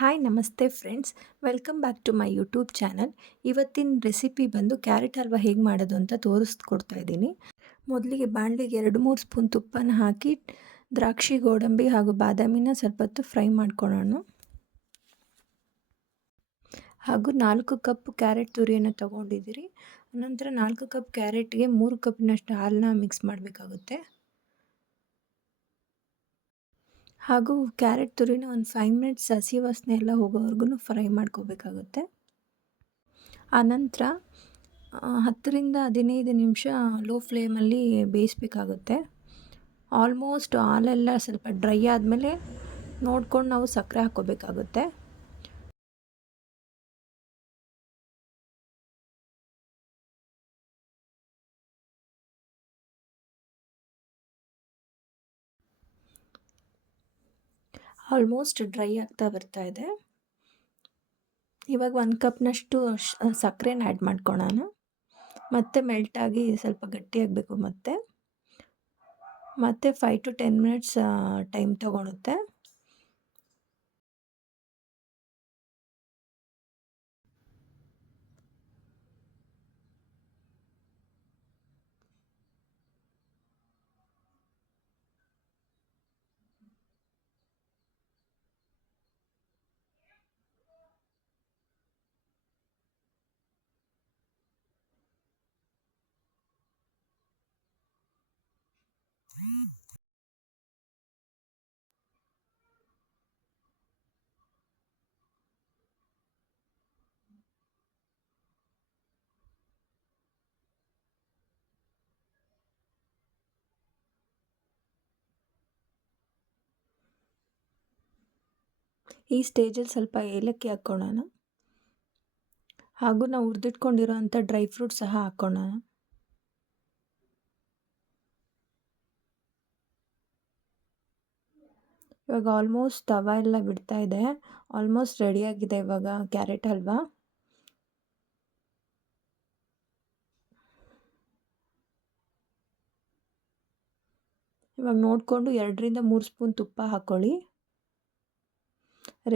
Hi ನಮಸ್ತೆ friends welcome back to my YouTube channel ಇವತ್ತಿನ recipe ಬಂದು ಕ್ಯಾರೆಟ್ ಹಲ್ವಾ ಹೇಗೆ ಮಾಡೋದು ಅಂತ ತೋರಿಸ್ಕೊಡ್ತಾ ಇದ್ದೀನಿ. ಮೊದಲಿಗೆ ಬಾಣಲಿಗೆ ಎರಡು ಮೂರು ಸ್ಪೂನ್ ತುಪ್ಪನ ಹಾಕಿ ದ್ರಾಕ್ಷಿ, ಗೋಡಂಬಿ ಹಾಗೂ ಬಾದಾಮಿನ ಸ್ವಲ್ಪ ಹೊತ್ತು ಫ್ರೈ ಮಾಡ್ಕೊಳ್ಳೋಣ ಹಾಗೂ ನಾಲ್ಕು ಕಪ್ ಕ್ಯಾರೆಟ್ ತುರಿಯನ್ನು ತೊಗೊಂಡಿದ್ದೀರಿ. ನಂತರ ನಾಲ್ಕು ಕಪ್ ಕ್ಯಾರೆಟ್ಗೆ ಮೂರು ಕಪ್ಪಿನಷ್ಟು ಹಾಲನ್ನ ಮಿಕ್ಸ್ ಮಾಡಬೇಕಾಗುತ್ತೆ. ಹಾಗೂ ಕ್ಯಾರೆಟ್ ತುರಿನ ಒಂದು ಫೈವ್ ಮಿನಿಟ್ಸ್ ಹಸಿ ವಾಸನೆ ಎಲ್ಲ ಹೋಗೋವರೆಗೂ ಫ್ರೈ ಮಾಡ್ಕೋಬೇಕಾಗುತ್ತೆ. ಆನಂತರ ಹತ್ತರಿಂದ ಹದಿನೈದು ನಿಮಿಷ ಲೋ ಫ್ಲೇಮಲ್ಲಿ ಬೇಯಿಸ್ಬೇಕಾಗುತ್ತೆ. ಆಲ್ಮೋಸ್ಟ್ ಹಾಲೆಲ್ಲ ಸ್ವಲ್ಪ ಡ್ರೈ ಆದಮೇಲೆ ನೋಡ್ಕೊಂಡು ನಾವು ಸಕ್ಕರೆ ಹಾಕ್ಕೋಬೇಕಾಗುತ್ತೆ. ಆಲ್ಮೋಸ್ಟ್ ಡ್ರೈ ಆಗ್ತಾ ಬರ್ತಾ ಇದೆ. ಇವಾಗ ಒಂದು ಕಪ್ನಷ್ಟು ಸಕ್ಕರೆನ ಆ್ಯಡ್ ಮಾಡ್ಕೊಳ್ಳೋಣ ಮತ್ತೆ ಮೆಲ್ಟಾಗಿ ಸ್ವಲ್ಪ ಗಟ್ಟಿಯಾಗಬೇಕು ಮತ್ತೆ. ಮತ್ತೆ five to ten minutes time ತೊಗೊಳುತ್ತೆ. ಈ ಸ್ಟೇಜಲ್ಲಿ ಸ್ವಲ್ಪ ಏಲಕ್ಕಿ ಹಾಕ್ಕೊಳ್ಳೋಣ ಹಾಗೂ ನಾವು ಹುರಿದಿಟ್ಕೊಂಡಿರೋ ಡ್ರೈ ಫ್ರೂಟ್ ಸಹ ಹಾಕ್ಕೊಳ್ಳೋಣ ಇವಾಗ ಆಲ್ಮೋಸ್ಟ್ ತವ ಎಲ್ಲ ಬಿಡ್ತಾ ಇದೆ. ಆಲ್ಮೋಸ್ಟ್ ರೆಡಿಯಾಗಿದೆ ಇವಾಗ ಕ್ಯಾರೆಟ್ ಹಲ್ವಾ. ಇವಾಗ ನೋಡಿಕೊಂಡು ಎರಡರಿಂದ ಮೂರು ಸ್ಪೂನ್ ತುಪ್ಪ ಹಾಕ್ಕೊಳ್ಳಿ.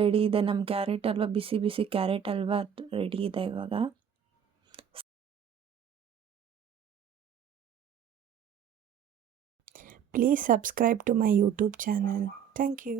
ರೆಡಿ ಇದೆ. ನಮ್ಮ ಕ್ಯಾರೆಟ್ ಅಲ್ವಾ, ಬಿಸಿ ಬಿಸಿ ಕ್ಯಾರೆಟ್ ಅಲ್ವಾ ರೆಡಿ ಇದೆ ಇವಾಗ. Please subscribe to my YouTube channel thank you.